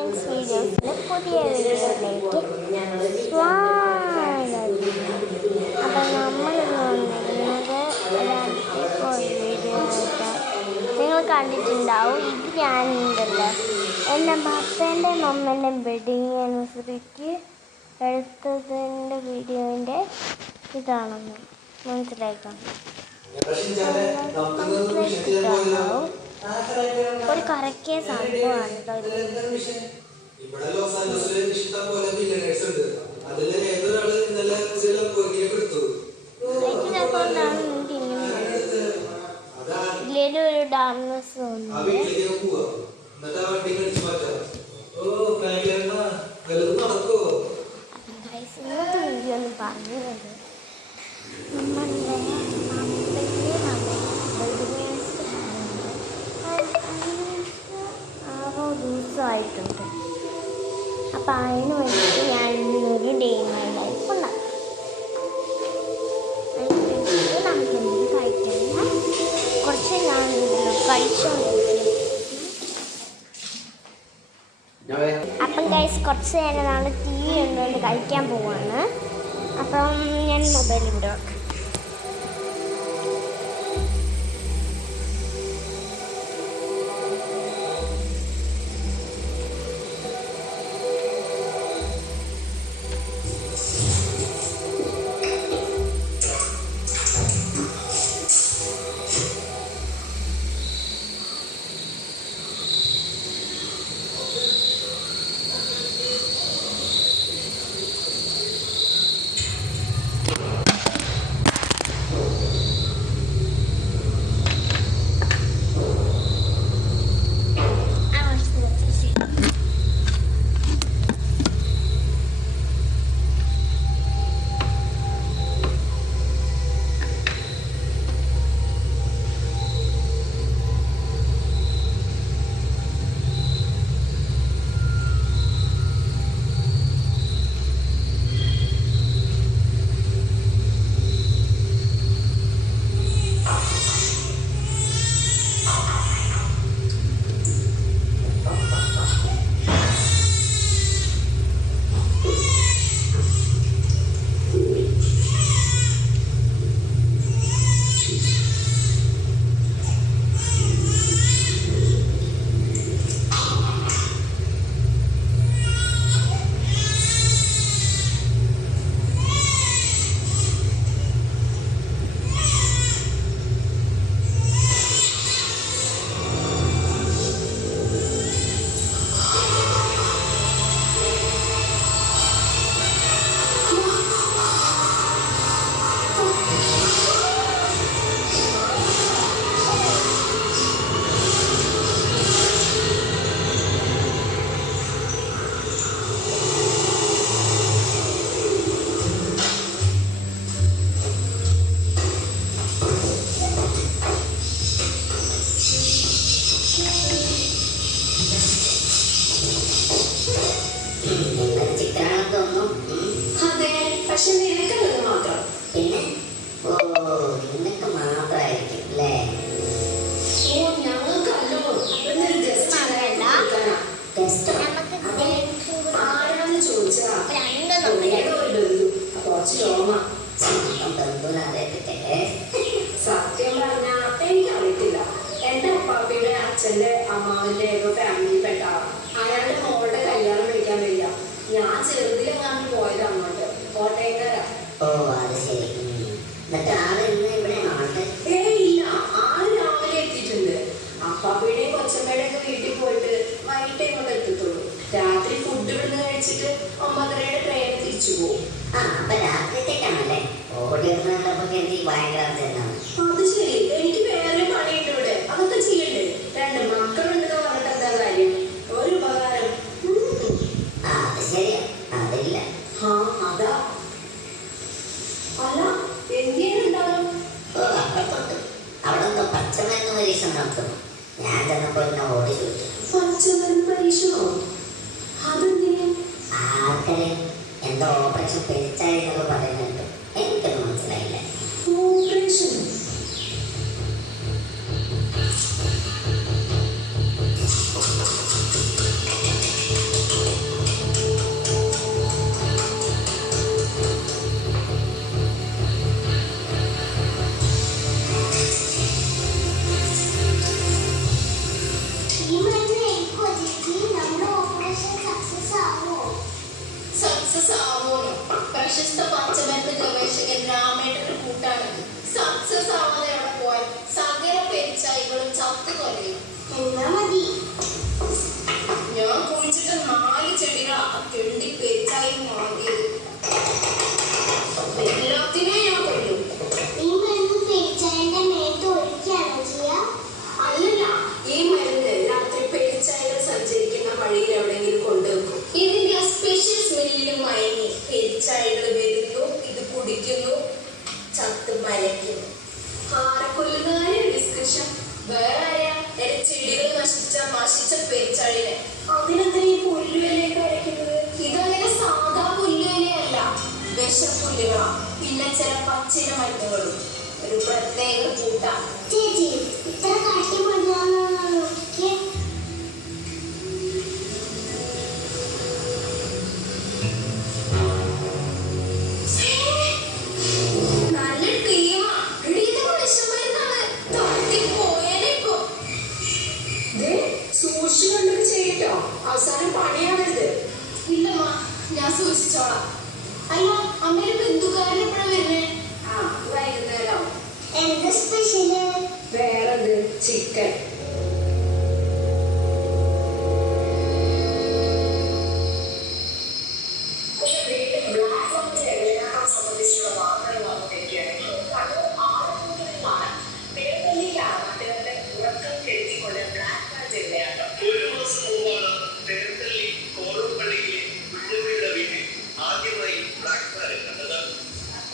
വീഡിയോസിലെ പുതിയ വീഡിയോയിലേക്ക് സ്വാഗതം. അപ്പം നമ്മളിന്ന് വന്നിരുന്നത് ഒരു അടിപൊളി വീഡിയോ ആയിട്ട് നിങ്ങൾ കണ്ടിട്ടുണ്ടാവും. ഇത് ഞാനുണ്ടല്ലോ എൻ്റെ പപ്പേൻ്റെ മമ്മേൻ്റെ വെഡിങ് ആനിവേഴ്സറിക്ക് എടുത്തതിൻ്റെ വീഡിയോൻ്റെ ഇതാണെന്ന് മനസ്സിലാക്കാം. ഒരു കറക്കിയ സംഭവമാണ് ഇതിലൊരു ഡാൻസ് വീഡിയോ ഒന്ന് പറഞ്ഞത് നമ്മളുടെ ദിവസമായിട്ടുണ്ട്. അപ്പം അതിന് വേണ്ടിയിട്ട് ഞാൻ ഇന്നൊരു ഡേ മൈ ലൈഫ് ഉണ്ടാകും. നമുക്ക് എന്തെങ്കിലും കഴിക്കില്ല, കുറച്ച് ഞാൻ കഴിച്ചോണ്ടിരിക്കും. അപ്പം ഗൈസ് കുറച്ച് നേരം നമ്മൾ ടി വി ഉണ്ടോണ്ട് കഴിക്കാൻ പോവാണ്. അപ്പം ഞാൻ മൊബൈൽ ഇവിടെ വെക്കാം. പക്ഷെ നിനക്കത് മാത്രം പിന്നെ നിനക്ക് മാത്രമായിരിക്കും അല്ലേ? ഓ ഞങ്ങൾക്കല്ലോ ആരാണെന്ന് ചോദിച്ചാ കുറച്ച് രോമ സത്യം പറഞ്ഞാ എനിക്കറിയത്തില്ല. എന്റെ അപ്പാപ്പിയുടെ അച്ഛന്റെ അമ്മാവന്റെ ഏതോ ഫാമിലി പെട്ട അയാളുടെ മോളുടെ കല്യാണം കഴിക്കാൻ വരിക. ഞാൻ ചെറുതിലെ കാണാൻ പോയത് അങ്ങോട്ട് കോട്ടയക്കാരാ. ഓ അത് ശരി. ഇല്ല, ആള് രാവിലെ എത്തിയിട്ടുണ്ട്. അപ്പാപ്പയുടെയും കൊച്ചമ്മയുടെ ഒക്കെ വീട്ടിൽ പോയിട്ട് വൈകിട്ടേ ഇങ്ങോട്ട് എത്തത്തുള്ളൂ. രാത്രി ഫുഡ് ഇവിടുന്ന് കഴിച്ചിട്ട് 9:30 ട്രെയിൻ തിരിച്ചു പോകും. അത് ശരി. എനിക്ക് വേറെ പണിയുണ്ട് ഇവിടെ, അതൊക്കെ ചെയ്യണ്ടേ? 2 മക്കളുണ്ടെന്ന് പറഞ്ഞിട്ട് എന്താ കാര്യം? ഒരു ഉപകാരം. അതാ അല്ല എന്തിനുണ്ടാവും? അവിടെ പച്ചമരുന്ന് പരീക്ഷ നടത്തുന്നു. ഞാൻ ചെന്നപ്പോൾ ഓടി ചോദിച്ചു, പച്ചമരുന്ന് പരീക്ഷണോ? അതെന്തിനാ? ആർക്കരെ എന്തോ ഓപ്പറേഷൻ പെരിച്ചായി എന്നൊക്കെ പറയുന്നുണ്ട്. എനിക്കൊന്നും മനസ്സിലായില്ല. ഓപ്പറേഷൻ മതി. ഞാൻ കുഴിച്ചിട്ട് 4 ചെടികളാ തെണ്ടി പെരിച്ചായി മാറിയത്. എല്ലാത്തിനും ഞാൻ കൊല്ലും. ഈ മരുന്ന് പെരിച്ചായന്റെ മേത്ത് ഒഴിക്കുകയാണോ ചെയ്യാ? അല്ലല്ല, ഈ മരുന്ന് രാത്രി പെരിച്ചായകൾ സഞ്ചരിക്കുന്ന വഴിയിൽ എവിടെയെങ്കിലും കൊണ്ടുവെക്കും. ഇതിന്റെ സ്പെഷ്യൽ സ്മെല്ലിന് മയങ്ങി പെരിച്ചായകൾ വരുന്നു, ഇത് കുടിക്കുന്നു, ചത്ത് മരയ്ക്കുന്നു. ആരെക്കൊല്ലുന്നതായ ഡിസ്കഷൻ. വേറെ ആരെയാ? എന്റെ ചെടികൾ നശിച്ച പെരിച്ചാഴിനെ. അതിനെന്താ ഈ പുല്ലുവിലേക്ക് അരയ്ക്കുന്നത്? ഇതങ്ങനെ സാധാ പുല്ലുവിലയല്ല, വിഷപ്പുല്ലുകളാ. പിന്നെ ചില പച്ചില മരുന്നുകളും. ഒരു പ്രത്യേക കൂട്ടാ. ചേച്ചി ഇത്ര കാട്ടി മരുന്നാണോ? നല്ല ടീമാ. ഇതൊക്കെ വിഷമരുന്നാണ്. തട്ടിപ്പോയാലിപ്പോ സൂക്ഷിച്ചു കണ്ടൊക്കെ ചെയ്യട്ടോ, അവസാനം പണിയാവരുത്. ഇല്ലമ്മ, ഞാൻ സൂക്ഷിച്ചോളാം. അല്ല, അമ്മയുടെ ബന്ധുക്കാരൻ എപ്പോഴാ വരുന്നേ? വൈകുന്നേരം. എന്ത് സ്പെഷ്യല്? വേറെന്ത്, ചിക്കൻ.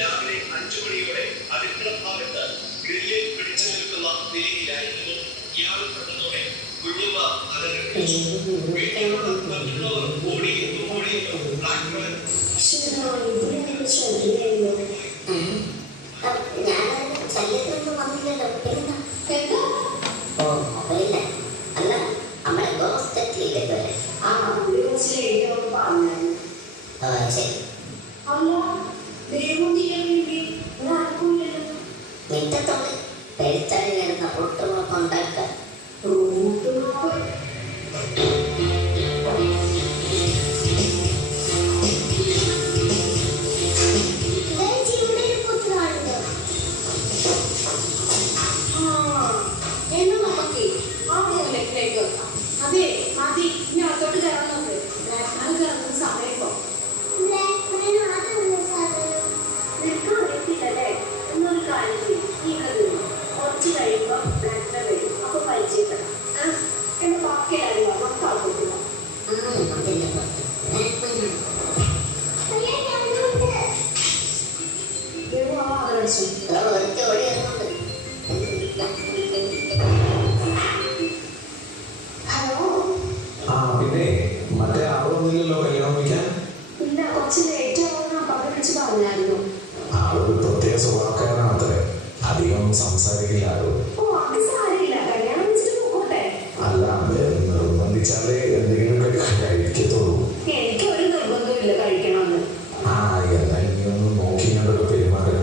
രാവിലെ 5 മണിയോടെ അടുക്കള ഭാഗത്ത് ഗ്രില്ലിൽ പിടിച്ചു നിൽക്കുന്ന നിലയിലായിരുന്നു ഇയാൾ പെട്ടെന്നോടെ കുഞ്ഞമ്മ അലറിവിളിച്ചു. വീട്ടിലുള്ള മറ്റുള്ളവർ ഓടിയെന്നും ബ്ലാക്ക് മാൻ ഞാൻ ശല്യത്തിനൊന്നും വന്നില്ലല്ലോ. എന്താ? ഓ മൊബൈലില്ല. അല്ല, നമ്മളെന്തോ സ്റ്റെറ്റിലേക്ക് വരെ. കുറച്ച് എഴുതിയൊക്കെ പറഞ്ഞു. ശരി. അല്ല, മിറ്റത്തോട് പെരിച്ചാഴി വരുന്ന ഒട്ടുമുളപ്പ് ഉണ്ടാക്കാൻ എന്ന് നമുക്ക് ആ മൂലത്തിലേക്ക് വെക്കാം. അതെ മതി, ഇനി അകത്തോട്ട് കയറാൻ നോക്ക്. ബ്ലാക്ക് കയറുന്ന സമയം ഇപ്പൊ നിനക്ക് അറിയത്തില്ലല്ലേ? എന്നൊരു കാര്യം ചെയ്യും, നീ കഥ കുറച്ച് കഴിയുമ്പോ ബ്ലാക്ക് വരും, അപ്പൊ പരിചയപ്പെടാം. എന്റെ ബാക്കി അറിയാം, നമുക്ക് ആൾക്കൊട്ടില്ല. ഹലോ. പിന്നെ മറ്റേ ആളൊന്നുമില്ലല്ലോ കല്യാണം വയ്ക്കാൻ? ഇല്ല, കുറച്ച് ലേറ്റ് ആവുന്ന പപ്പ വിളിച്ച് പറഞ്ഞായിരുന്നു. ആളൊരു പ്രത്യേക സ്വഭാവക്കാരനാണ് അത്രേ, അധികം സംസാരിക്കില്ല ആളോ. ഓ, അത് സാരമില്ല, കല്യാണം വെച്ചിട്ട് പോകട്ടെ. അല്ല, നിർബന്ധിച്ചാലേ എന്തെങ്കിലുമൊക്കെ കഴിക്കത്തുള്ളൂ. എനിക്ക് ഒരു നിർബന്ധമില്ല കഴിക്കണമെന്ന്. എന്നാൽ നീ ഒന്ന് നോക്കി കണ്ടൊക്കെ പെരുമാറുക,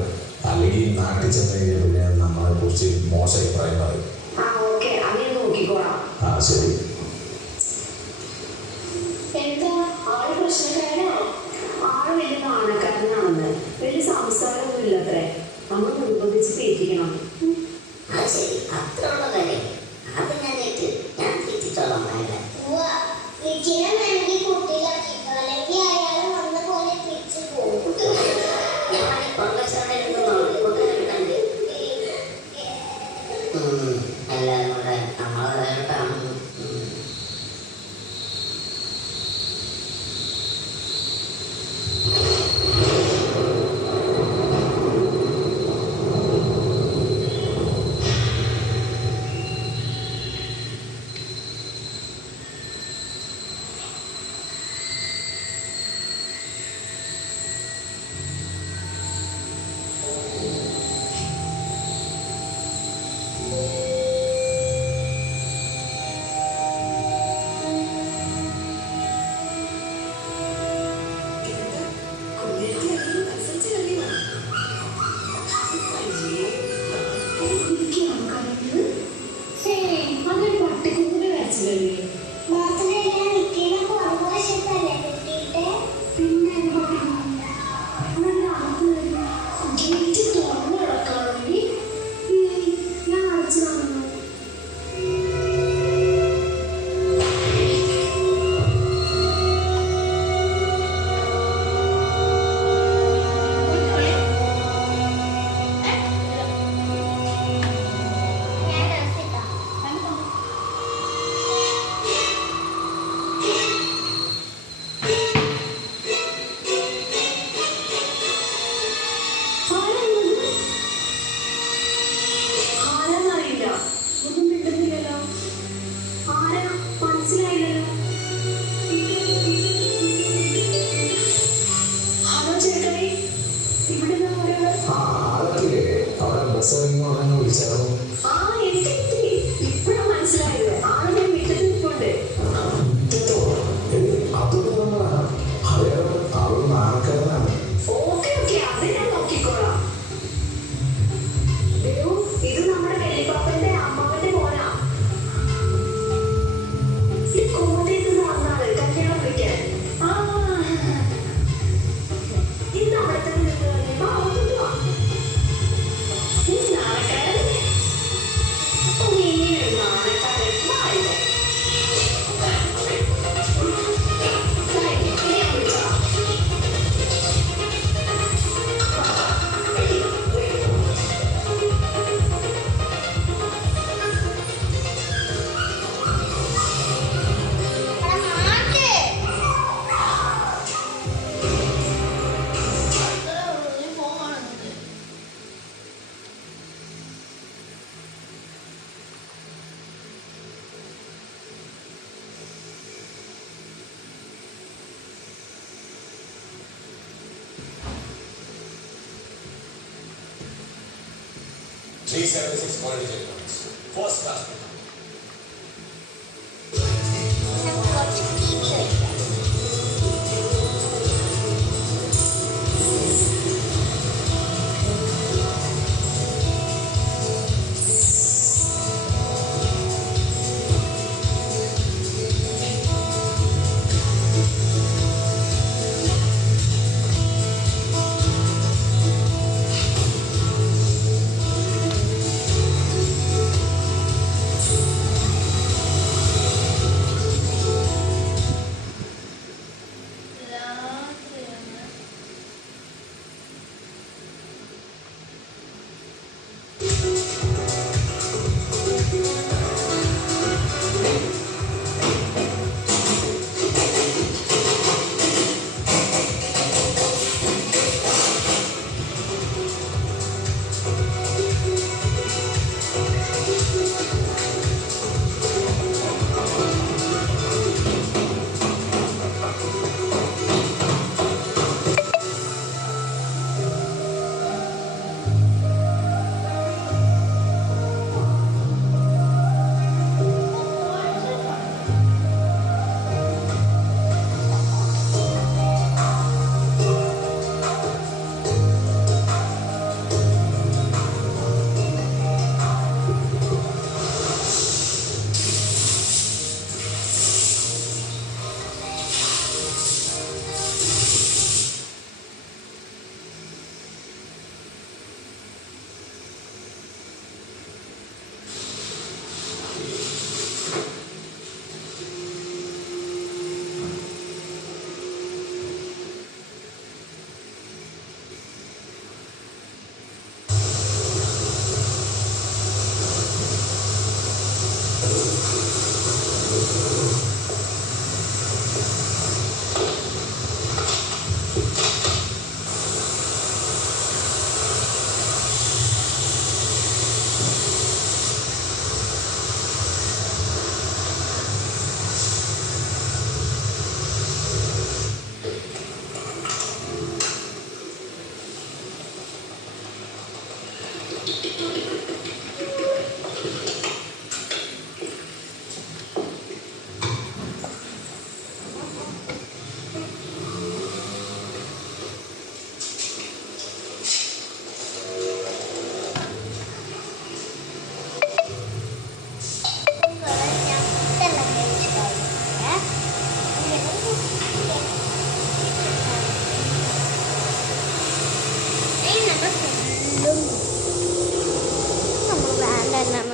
അല്ലെങ്കിൽ നാട്ടിൽ ചെന്ന് കഴിഞ്ഞാൽ പിന്നെ നമ്മളെ കുറിച്ച് മോശം അഭിപ്രായം പറയും. ഓക്കെ, അങ്ങനെ നോക്കിക്കോളാം. ശരി. എന്താ ആള് പ്രശ്നക്കാരനാണോ? ആള് വലിയ നാണക്കാരനാണെന്ന്, വലിയ സംസാരമൊന്നും ഇല്ലത്രേ. നമ്മൾ നിർബന്ധിച്ച് തീറ്റിക്കണം. ശരി, അത്ര ഉള്ള കാര്യം. അത് ഞാൻ തിരിച്ചോളാം. വേണമെങ്കിൽ കുട്ടിയിലാക്കിക്കോ, അല്ലെങ്കിൽ അയാൾ വന്ന പോലെ തിരിച്ചു പോകും. ഞാൻ എല്ലാവരും കൂടെ നമ്മളായിട്ടാണ്. 376 quality checkpoints. First class. കുറച്ച് കീപ്സ് വയ്ക്കാം.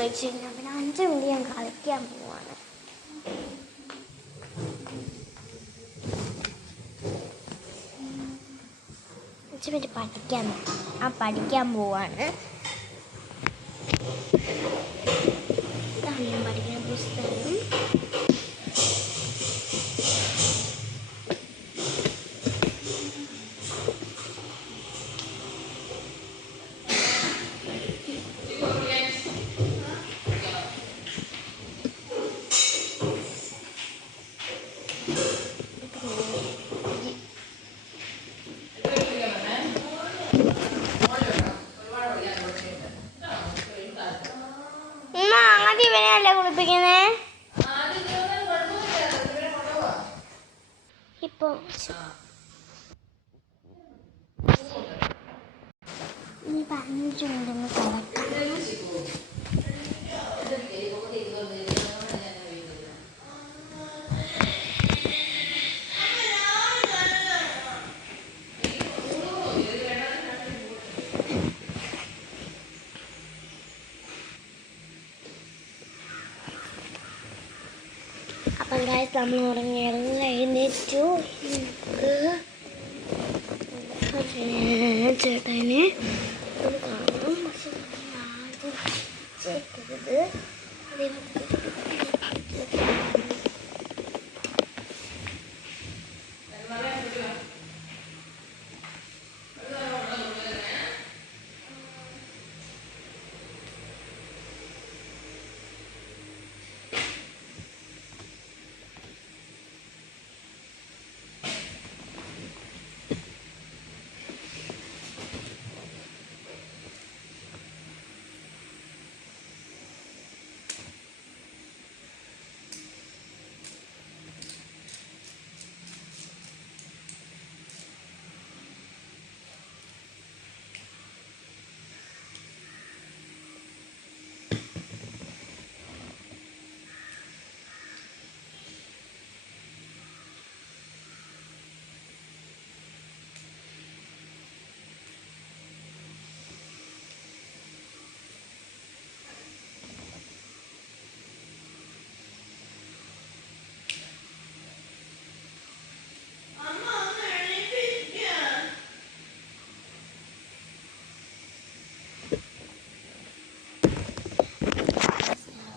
വെച്ച് കഴിഞ്ഞാൽ പിന്നെ 5 മിനിറ്റ് ഞാൻ കളിക്കാൻ പോവാണ്. പഠിക്കാൻ പോവാണ്. ഇതാണ് ഞാൻ പഠിക്കുന്ന പുസ്തകം. ഇവനെയല്ലേ കുളിപ്പിക്കുന്നേ? ഇപ്പൊ ഈ 15 മിനിറ്റ് കളക്കാം. അപ്പം ഗായ്സ് നമ്മൾ എഴുന്നേറ്റു. ചേട്ടനെ കാണാം. ചേട്ടത്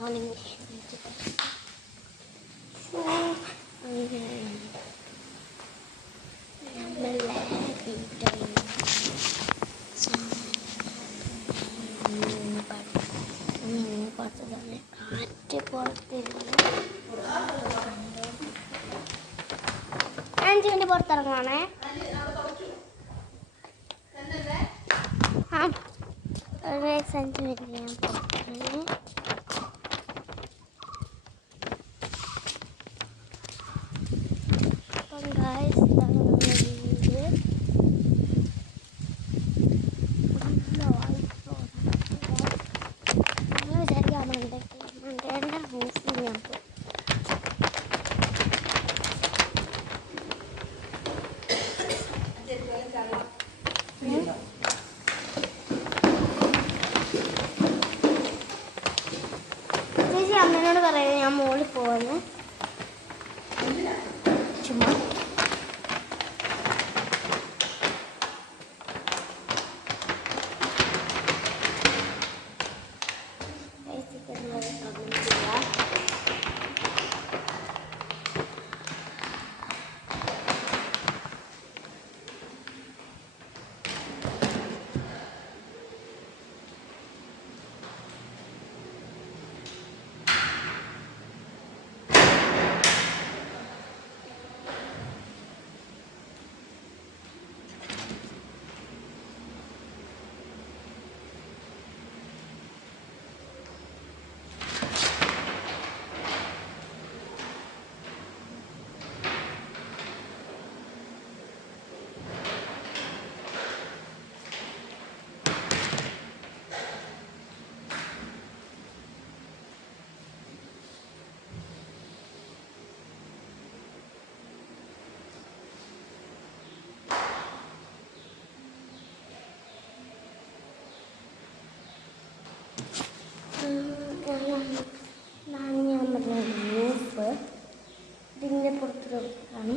കാറ്റ് പുറത്തിരുന്ന് 5 മിനിറ്റ് പുറത്തിറങ്ങുവാണേ. ആ 5 മിനിറ്റ് ഞാൻ പുറത്തിറങ്ങി. അപ്പം ഗായ്സ് വിചാരിക്കാം മണ്ടേൻ്റെ റൂഫിൽ ഞാൻ പോയി. ചേച്ചി അമ്മേനോട് പറയുന്നത് ഞാൻ മോളിൽ പോകുന്നു. ചുമ്മാ ഞാൻ പറഞ്ഞ റൂഫ് ഇതിൻ്റെ പുറത്തിറക്കാണ്.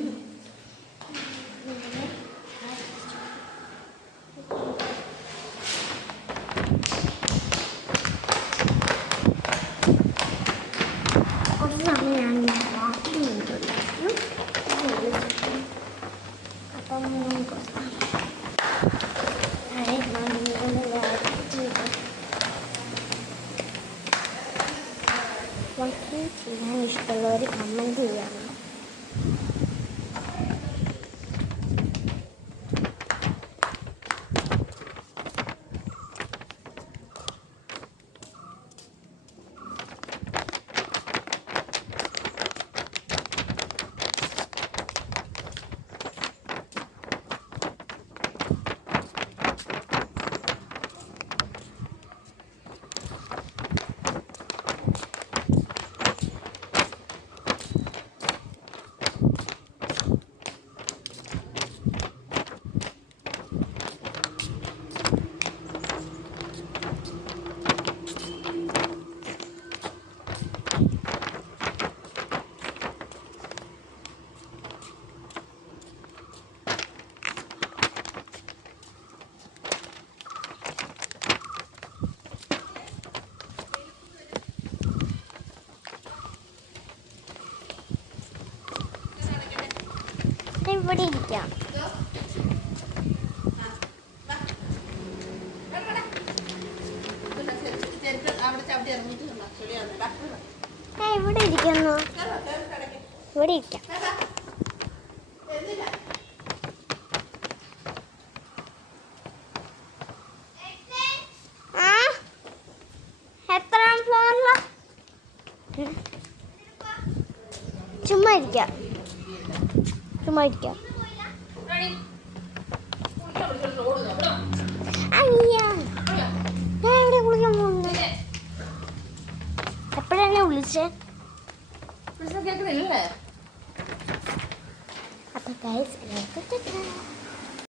കുറച്ച് സമയം ഞാൻ വാക്കിംഗ് ചെയ്തിട്ടുണ്ടായിരുന്നു. അപ്പം വാക്കിംഗ് ചെയ്യാൻ ഇഷ്ടമുള്ളവർ കമൻറ്റ് ചെയ്യണം. ഇവിടെ ഇരിക്കാം. ഇവിടെ ഇരിക്കുന്നു. ഇവിടെ ഇരിക്കാം. ആ എത്രാം ഫ്ലോറിലാ? ചുമ്മാ ഇരിക്കാം. ചുമ്മാ ഇരിക്കാം. അയ്യാ ഞാൻ എവിടെ കുളിക്കാൻ പോകുന്നു? എപ്പോഴാണ് വിളിച്ചേ? അപ്പൊ ഗൈസ്